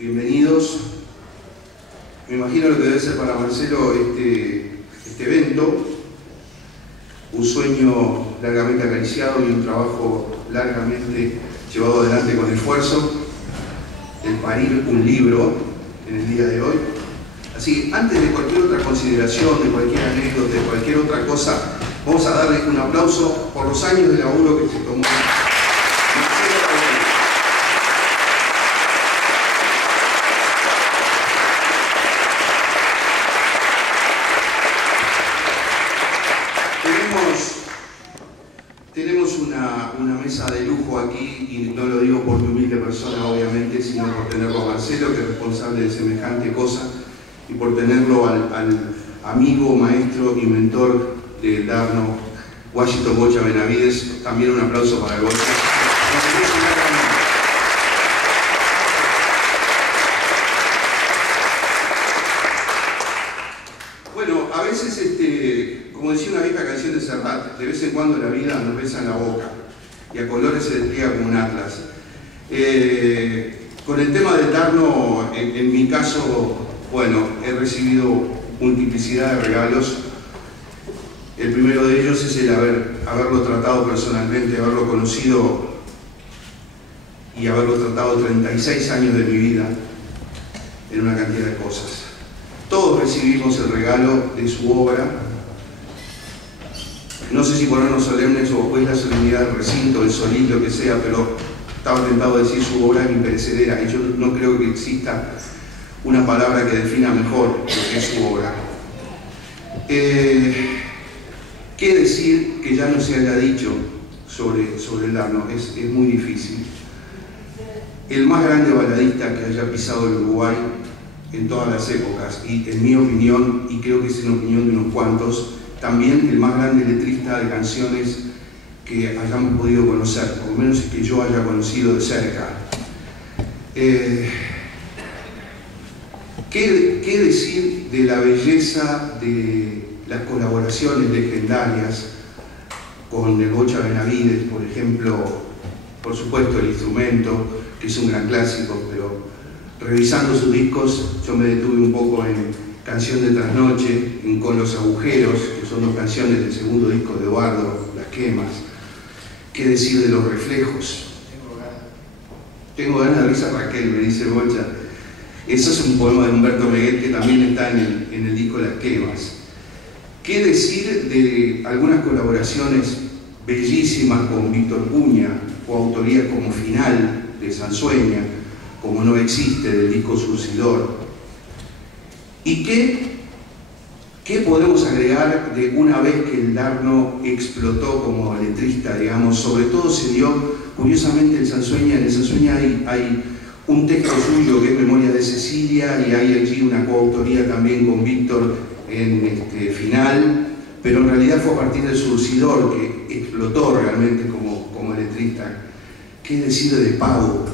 bienvenidos. Me imagino lo que debe ser para Marcelo este evento, un sueño largamente acariciado y un trabajo largamente llevado adelante con esfuerzo, el parir un libro en el día de hoy. Así que antes de cualquier otra consideración, de cualquier anécdota, de cualquier otra cosa, vamos a darle un aplauso por los años de laburo que se tomó. Tenemos una mesa de lujo aquí, y no lo digo por mi humilde persona, obviamente, sino por tenerlo a Marcelo, que es responsable de semejante cosa, y por tenerlo al amigo, maestro y mentor de Darno, Washington Bocha Benavides. También un aplauso para el Bocha. Bueno, a veces, como decía una vieja canción de Serrat, de vez en cuando la vida nos besa en la boca y a colores se despliega como un atlas. Con el tema del Darno, en mi caso, bueno, he recibido multiplicidad de regalos. El primero de ellos es el haberlo tratado personalmente, haberlo conocido y haberlo tratado 36 años de mi vida en una cantidad de cosas. Todos recibimos el regalo de su obra. No sé si ponernos solemnes o pues la solemnidad del recinto, el solito, lo que sea, pero estaba tentado a decir su obra es imperecedera, y yo no creo que exista una palabra que defina mejor lo que es su obra. ¿Qué decir que ya no se haya dicho sobre el Darno? Es muy difícil. El más grande baladista que haya pisado el Uruguay en todas las épocas, y en mi opinión, y creo que es en opinión de unos cuantos, también el más grande letrista de canciones que hayamos podido conocer, por lo menos que yo haya conocido de cerca. ¿Qué decir de la belleza de las colaboraciones legendarias con el Bocha Benavides, por ejemplo? Por supuesto, El Instrumento, que es un gran clásico, pero revisando sus discos yo me detuve un poco en Canción de Trasnoche, en Con los Agujeros, que son dos canciones del segundo disco de Eduardo, Las Quemas. ¿Qué decir de Los Reflejos? Tengo ganas de risa, Raquel, me dice Bocha. Eso es un poema de Humberto Meguet que también está en el disco Las Quemas. ¿Qué decir de algunas colaboraciones bellísimas con Víctor Puña, coautorías como Final de Sansueña, como No Existe del disco Surcidor? ¿Y qué podemos agregar de una vez que el Darno explotó como letrista, digamos? Sobre todo se dio, curiosamente, en el Sansueña hay un texto suyo que es Memoria de Cecilia, y hay allí una coautoría también con Víctor en Final, pero en realidad fue a partir del Surcidor que explotó realmente como letrista. ¿Qué decir de Pago?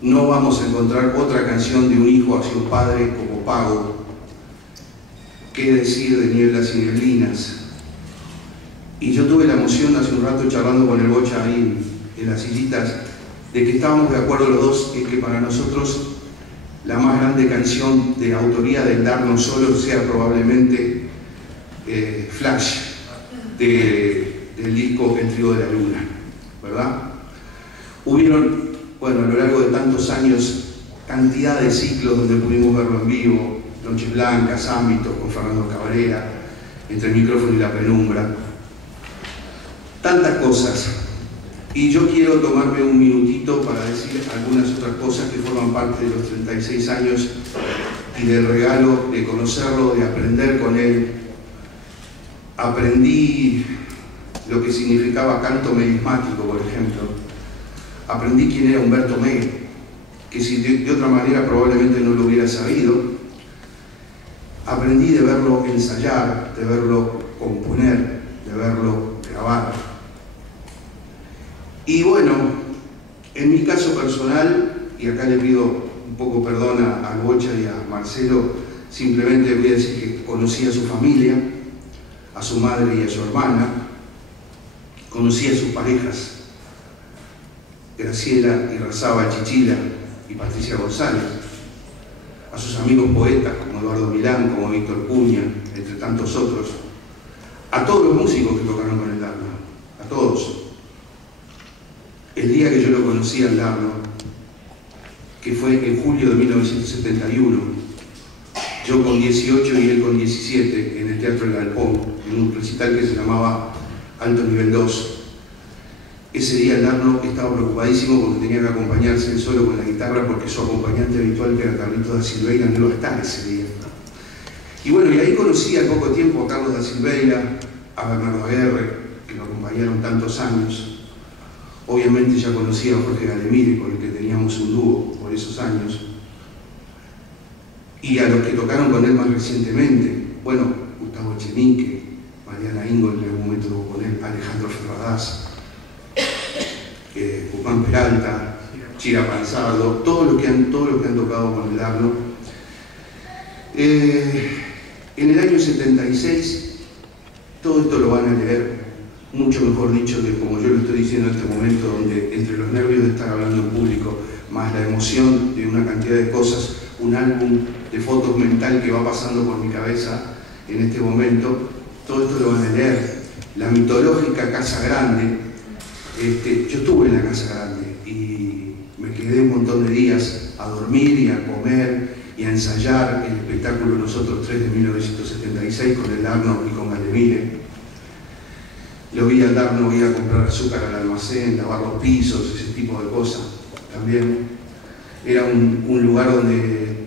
No vamos a encontrar otra canción de un hijo hacia un padre como Pago. ¿Qué decir de Nieblas y Neblinas? Y yo tuve la emoción hace un rato charlando con el Bocha ahí en las sillitas, de que estábamos de acuerdo los dos en que para nosotros la más grande canción de autoría del Darno solo sea probablemente Flash, del disco El Trigo de la Luna, ¿verdad? Hubieron, bueno, a lo largo de tantos años, cantidad de ciclos donde pudimos verlo en vivo, Noches Blancas, Ámbitos con Fernando Cabrera, Entre el Micrófono y la Penumbra, tantas cosas. Y yo quiero tomarme un minutito para decir algunas otras cosas que forman parte de los 36 años y del regalo de conocerlo, de aprender con él. Aprendí lo que significaba canto melismático, por ejemplo. Aprendí quién era Humberto Meguet, que si de otra manera probablemente no lo hubiera sabido. Aprendí de verlo ensayar, de verlo componer, de verlo grabar. Y bueno, en mi caso personal, y acá le pido un poco perdón a Bocha y a Marcelo, simplemente voy a decir que conocí a su familia, a su madre y a su hermana, conocí a sus parejas, Graciela y Razaba Chichila, y Patricia González, a sus amigos poetas como Eduardo Milán, como Víctor Puña, entre tantos otros, a todos los músicos que tocaron con el Darno, a todos. El día que yo lo conocí al Darno, que fue en julio de 1971, yo con 18 y él con 17, en el Teatro El Galpón, en un recital que se llamaba Alto Nivel 2. Ese día el Darno estaba preocupadísimo porque tenía que acompañarse él solo con la guitarra porque su acompañante habitual, que era Carlitos da Silveira, no iba a estar ese día. Y bueno, y ahí conocí al poco tiempo a Carlos da Silveira, a Bernardo Aguerre, que lo acompañaron tantos años. Obviamente ya conocía a Jorge Galemire, con el que teníamos un dúo por esos años. Y a los que tocaron con él más recientemente, bueno, Gustavo Echenique, Mariana Ingol, en algún momento tuvo con él, Alejandro Ferradas, Guzmán Peralta, Chira Panzardo, todos los que han tocado con el Darno. En el año 76, todo esto lo van a leer, mucho mejor dicho que como yo lo estoy diciendo en este momento, donde entre los nervios de estar hablando en público, más la emoción de una cantidad de cosas, un álbum de fotos mental que va pasando por mi cabeza en este momento, todo esto lo van a leer. La mitológica Casa Grande, yo estuve en la Casa Grande y me quedé un montón de días a dormir y a comer y a ensayar el espectáculo Nosotros Tres de 1976 con el Darno y con Galemire. Lo vi al Darno ir a comprar azúcar al almacén, lavar los pisos, ese tipo de cosas también. Era un lugar donde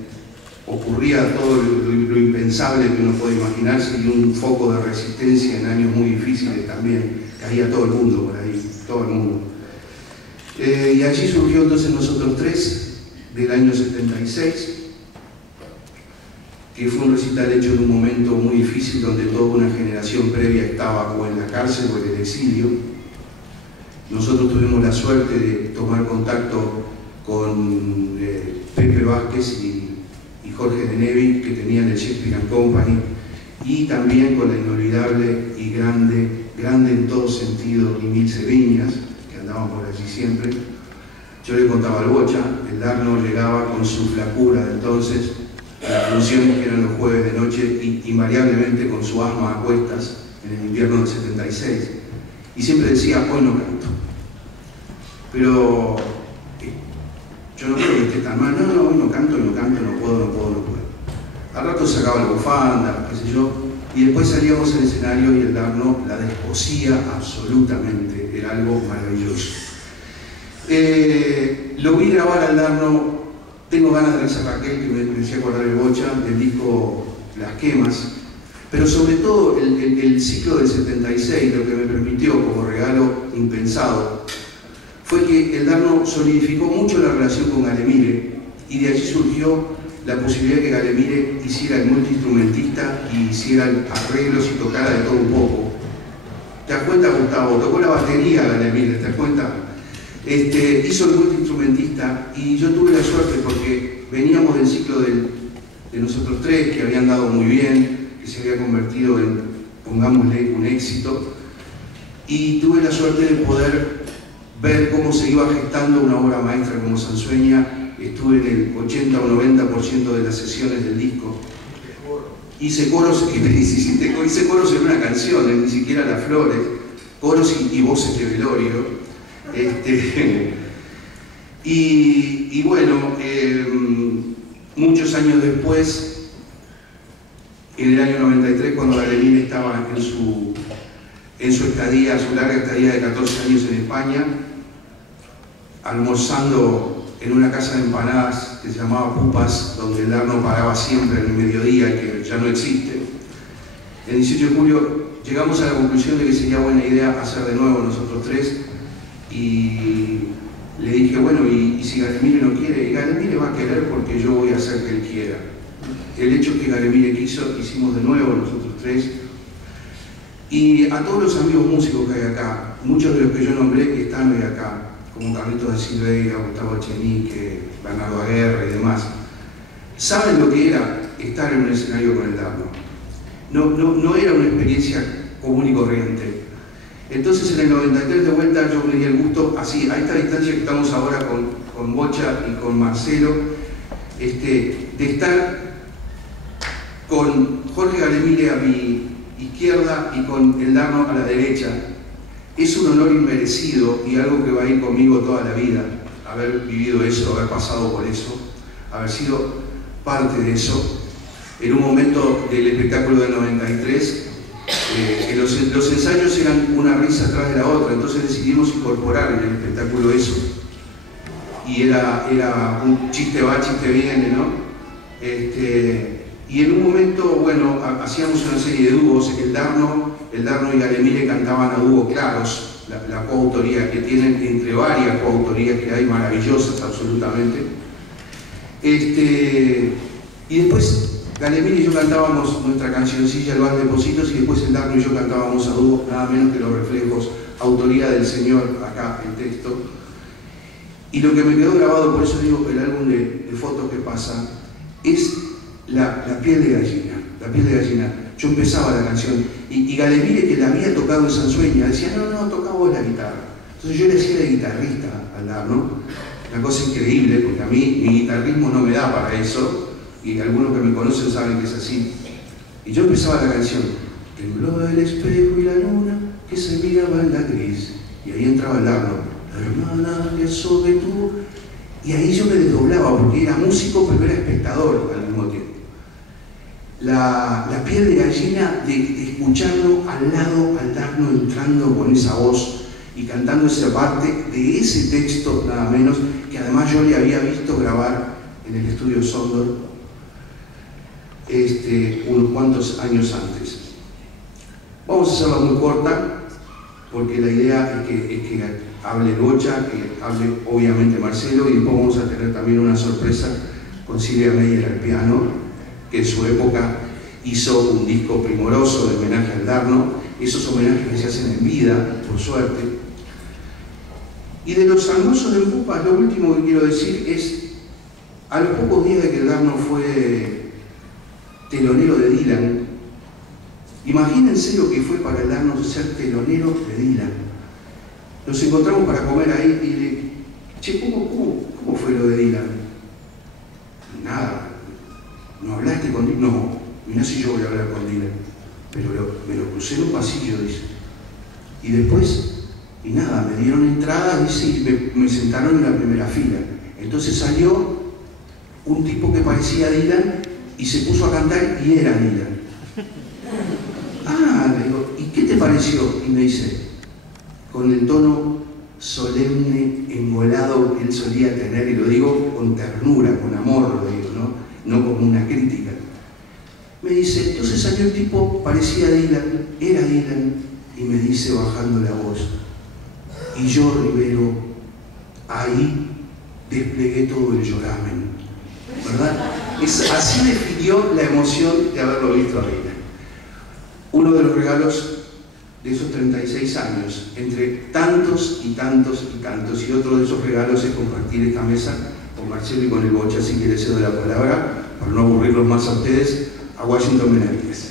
ocurría todo lo impensable que uno puede imaginarse y un foco de resistencia en años muy difíciles también. Caía todo el mundo por ahí, todo el mundo. Y allí surgió entonces Nosotros Tres, del año 76, que fue un recital hecho en un momento muy difícil donde toda una generación previa estaba o en la cárcel o en el exilio. Nosotros tuvimos la suerte de tomar contacto con Pepe Vázquez y Jorge de Nevi, que tenían el Shakespeare & Company, y también con la inolvidable y grande en todo sentido, y Milce Viñas, que andaban por allí siempre. Yo le contaba al Bocha, el Darno llegaba con su flacura de entonces, a las funciones que eran los jueves de noche, y invariablemente con su asma a cuestas en el invierno del 76. Y siempre decía, hoy no canto. Pero yo no creo que esté tan mal, no, hoy no canto, no puedo. Al rato sacaba la bufanda, qué sé yo, y después salíamos al escenario y el Darno la descosía absolutamente, era algo maravilloso. Lo vi grabar al Darno, tengo ganas de esa Raquel, que me decía acordar el Bocha, del disco Las Quemas, pero sobre todo el ciclo del 76, lo que me permitió como regalo impensado, fue que el Darno solidificó mucho la relación con Galemire, y de allí surgió la posibilidad de que Galemire hiciera el multiinstrumentista y hiciera arreglos y tocara de todo un poco. ¿Te das cuenta, Gustavo? Tocó la batería Galemire, ¿te das cuenta? Hizo el multiinstrumentista y yo tuve la suerte porque veníamos del ciclo de Nosotros Tres, que habían dado muy bien, que se había convertido en, pongámosle, un éxito, y tuve la suerte de poder ver cómo se iba gestando una obra maestra como Sansueña. Estuve en el 80 o 90% de las sesiones del disco. Hice coros en una canción, ni siquiera Las Flores, coros y voces de velorio. Y bueno, muchos años después, en el año 93, cuando Galemire estaba en su estadía, su larga estadía de 14 años en España, almorzando en una casa de empanadas que se llamaba Pupas, donde el Darno paraba siempre en el mediodía y que ya no existe. El 18 de julio llegamos a la conclusión de que sería buena idea hacer de nuevo Nosotros Tres, y le dije, bueno, y si Galemire no quiere, y Galemire va a querer porque yo voy a hacer que él quiera. El hecho que Galemire quiso, hicimos de nuevo Nosotros Tres, y a todos los amigos músicos que hay acá, muchos de los que yo nombré están hoy acá, como Carlitos da Silveira, Gustavo Echenique, Bernardo Aguerre y demás, saben lo que era estar en un escenario con el Darno. No era una experiencia común y corriente. Entonces en el 93 de vuelta yo me di el gusto, así, a esta distancia que estamos ahora con con Bocha y con Marcelo, de estar con Jorge Galemire a mi izquierda y con el Darno a la derecha. Es un honor inmerecido y algo que va a ir conmigo toda la vida, haber vivido eso, haber pasado por eso, haber sido parte de eso. En un momento del espectáculo del 93, los ensayos eran una risa atrás de la otra, entonces decidimos incorporar en el espectáculo eso. Y era un chiste va, chiste viene, ¿no? Y en un momento, bueno, hacíamos una serie de dúos. El Darno y Galemire cantaban a dúo claros, la coautoría que tienen entre varias coautorías que hay, maravillosas absolutamente. Y después Galemire y yo cantábamos nuestra cancioncilla, El Bar de Positos, y después el Darno y yo cantábamos a dúo, nada menos que Los Reflejos, autoría del señor, acá el texto. Y lo que me quedó grabado, por eso digo, el álbum de fotos que pasa, es la piel de gallina, la piel de gallina. Yo empezaba la canción y Galemire, que la había tocado en Sansueña, decía, no, toca vos la guitarra. Entonces yo le hacía de guitarrista al Darno, una cosa increíble, porque a mí mi guitarrismo no me da para eso, y algunos que me conocen saben que es así. Y yo empezaba la canción, tembló el espejo y la luna que se miraba en la gris, y ahí entraba el Darno, hermana, que sobre tú, y ahí yo me desdoblaba, porque era músico pero era espectador al mismo tiempo. La piel de gallina de escucharlo al lado al Darno entrando con esa voz y cantando esa parte de ese texto, nada menos, que además yo le había visto grabar en el estudio Sondor unos cuantos años antes. Vamos a hacerla muy corta, porque la idea es que hable Bocha, que hable obviamente Marcelo, y después vamos a tener también una sorpresa con Silvia Meyer al piano, que en su época hizo un disco primoroso de homenaje al Darno, esos homenajes que se hacen en vida, por suerte. Y de los Hermosos de Pupas, lo último que quiero decir es, a los pocos días de que el Darno fue telonero de Dylan, imagínense lo que fue para el Darno ser telonero de Dylan. Nos encontramos para comer ahí y le dije, che, ¿cómo fue lo de Dylan? Nada. ¿No hablaste con Dylan? No, mirá si yo voy a hablar con Dylan. Pero me lo crucé en un pasillo, dice. Y después, y nada, me dieron entrada, dice, y me sentaron en la primera fila. Entonces salió un tipo que parecía Dylan y se puso a cantar y era Dylan. Ah, le digo, ¿y qué te pareció? Y me dice, con el tono solemne, engolado que él solía tener, y lo digo con ternura, con amor, lo digo, no como una crítica. Me dice, entonces salió el tipo, parecía Dylan, era Dylan, y me dice bajando la voz, y yo, Rivero, ahí desplegué todo el lloramen, ¿verdad? Así definió la emoción de haberlo visto a Dylan. Uno de los regalos de esos 36 años, entre tantos y tantos y tantos, y otro de esos regalos es compartir esta mesa con Marcelo y con el Bocha, así que les cedo la palabra, para no aburrirlos más a ustedes, a Washington Benavides.